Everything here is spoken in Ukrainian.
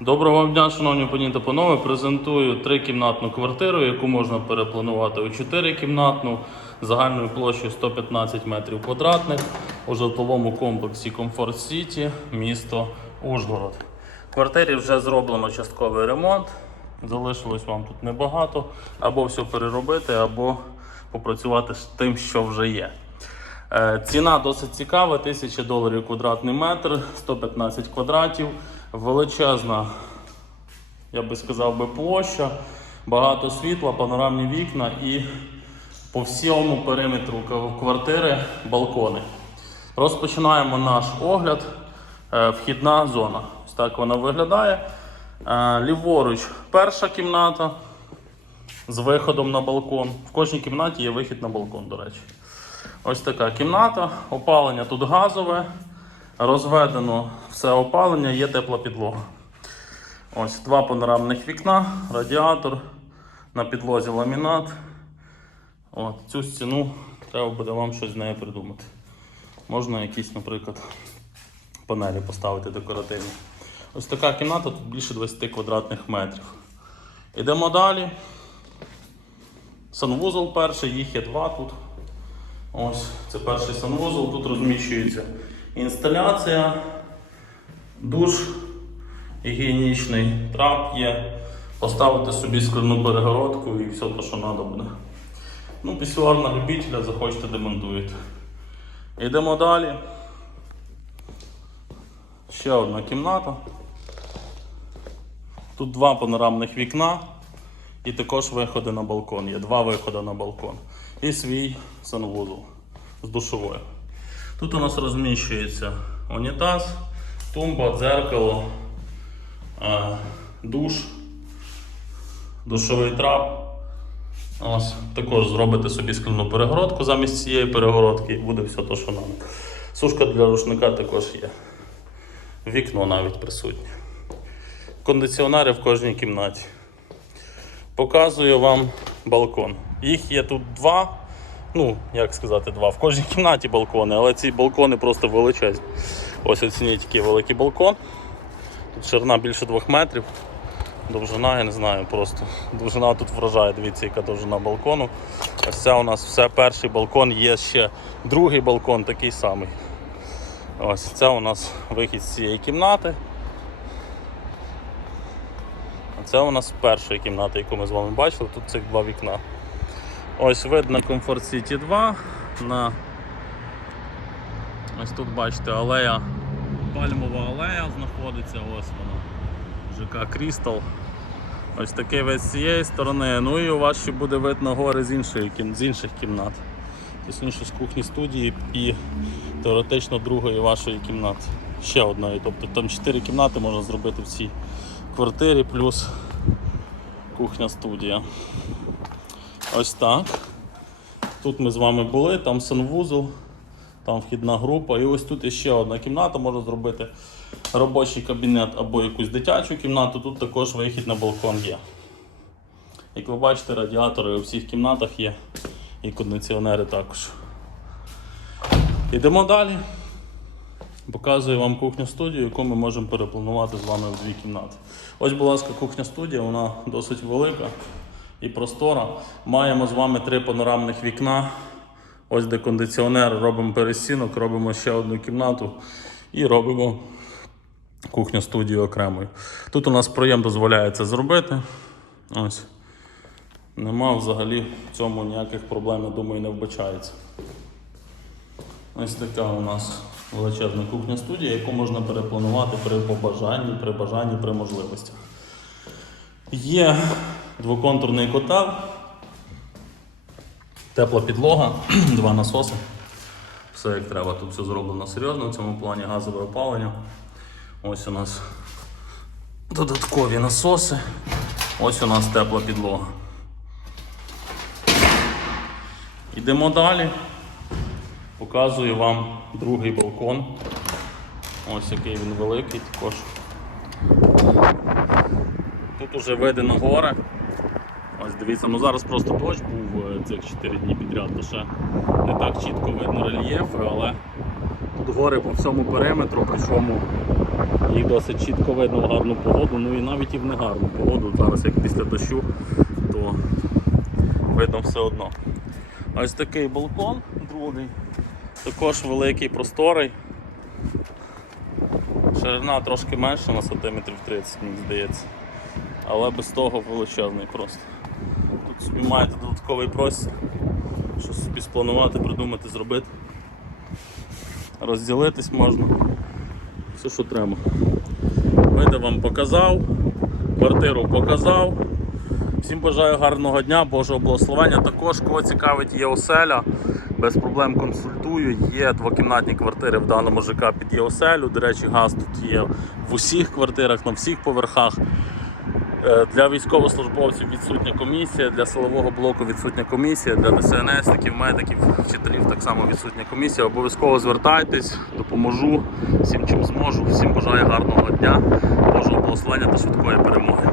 Доброго вам дня, шановні пані та панове. Презентую трикімнатну квартиру, яку можна перепланувати у чотирикімнатну загальною площею 115 метрів квадратних у житловому комплексі Комфорт Сіті, місто Ужгород. В квартирі вже зроблено частковий ремонт. Залишилось вам тут небагато. Або все переробити, або попрацювати з тим, що вже є. Е, Ціна досить цікава, 1000 доларів квадратний метр, 115 квадратів, величезна, я би сказав би, площа, багато світла, панорамні вікна і по всьому периметру квартири балкони. Розпочинаємо наш огляд. Е, Вхідна зона. Ось так вона виглядає. Е, Ліворуч перша кімната з виходом на балкон. В кожній кімнаті є вихід на балкон, до речі. Ось така кімната. Опалення тут газове. Розведено все опалення, є тепла підлога. Ось два панорамних вікна, радіатор, на підлозі ламінат. От, цю стіну треба буде вам щось з нею придумати. Можна якісь, наприклад, панелі поставити декоративні. Ось така кімната, тут більше 20 квадратних метрів. Йдемо далі. Санвузол перший, їх є два тут. Ось це перший санвузол. Тут розміщується інсталяція, душ, гігієнічний трап є. Поставити собі скляну перегородку і все те, що треба буде. Ну, пісюар любителя, захочете демонтуєте. Йдемо далі. Ще одна кімната. Тут два панорамних вікна і також виходи на балкон. Є два виходи на балкон. І свій санвузол з душовою. Тут у нас розміщується унітаз, тумба, дзеркало, е, душ, душовий трап. Ось, також зробите собі скляну перегородку замість цієї перегородки і буде все те, що треба. Сушка для рушника також є. Вікно навіть присутнє. Кондиціонери в кожній кімнаті. Показую вам балкон. Їх є тут два. Ну, як сказати, два. В кожній кімнаті балкони, але ці балкони просто величезні. Ось оцініть який великий балкон. Тут ширина більше двох метрів. Довжина, я не знаю, просто довжина тут вражає, дивіться, яка довжина балкону. Ось це у нас все перший балкон, є ще другий балкон, такий самий. Ось це у нас вихід з цієї кімнати. А це у нас з першої кімнати, яку ми з вами бачили, тут цих два вікна. Ось вид на Comfort City 2. На... Ось тут бачите алея, пальмова алея знаходиться, ось вона. ЖК Крістал. Ось такий вид з цієї сторони. Ну і у вас ще буде вид на гори з, іншої, з інших кімнат. Точніше з кухні студії і теоретично другої вашої кімнати. Ще одної. Тобто там 4 кімнати можна зробити в цій квартирі, плюс кухня студія. Ось так. Тут ми з вами були, там санвузол, там вхідна група. І ось тут ще одна кімната, можна зробити робочий кабінет або якусь дитячу кімнату. Тут також вихід на балкон є. Як ви бачите, радіатори у всіх кімнатах є і кондиціонери також. Йдемо далі. Показую вам кухню студію, яку ми можемо перепланувати з вами в дві кімнати. Ось, будь ласка, кухня студія, вона досить велика і простора. Маємо з вами три панорамних вікна. Ось де кондиціонер, робимо пересінок, робимо ще одну кімнату і робимо кухню студію окремою. Тут у нас проєм дозволяє це зробити. Ось. Нема взагалі в цьому ніяких проблем, я думаю, не вбачається. Ось така у нас величезна кухня студія, яку можна перепланувати при побажанні, при бажанні, при можливостях. Є двоконтурний котел, тепла підлога, два насоси. Все як треба. Тут все зроблено серйозно в цьому плані газове опалення. Ось у нас додаткові насоси. Ось у нас тепла підлога. Йдемо далі. Показую вам другий балкон. Ось який він великий також. Тут уже видно гори. Ось дивіться, ну зараз просто дощ був е, цих 4 дні підряд, то ще не так чітко видно рельєфи, але тут гори по всьому периметру, причому Їх досить чітко видно в гарну погоду, ну і навіть і в негарну погоду. Зараз як після дощу, то видно все одно. Ось такий балкон, другий, також великий, просторий. Ширина трошки менша на сантиметрів 30, мені здається. Але без того величезний просто. Тут собі маєте додатковий простір, щось собі спланувати, придумати, зробити. Розділитись можна. Все, що треба. Види вам показав, квартиру показав. Всім бажаю гарного дня, Божого благословення. Також, кого цікавить, є оселя. Без проблем консультую. Є двокімнатні квартири в даному ЖК під є оселю. До речі, газ тут є в усіх квартирах, на всіх поверхах. Е, Для військовослужбовців відсутня комісія, для силового блоку відсутня комісія, для ДСНСників, медиків, вчителів так само відсутня комісія. Обов'язково звертайтесь, допоможу всім чим зможу. Всім бажаю гарного дня, Божого благословення та швидкої перемоги.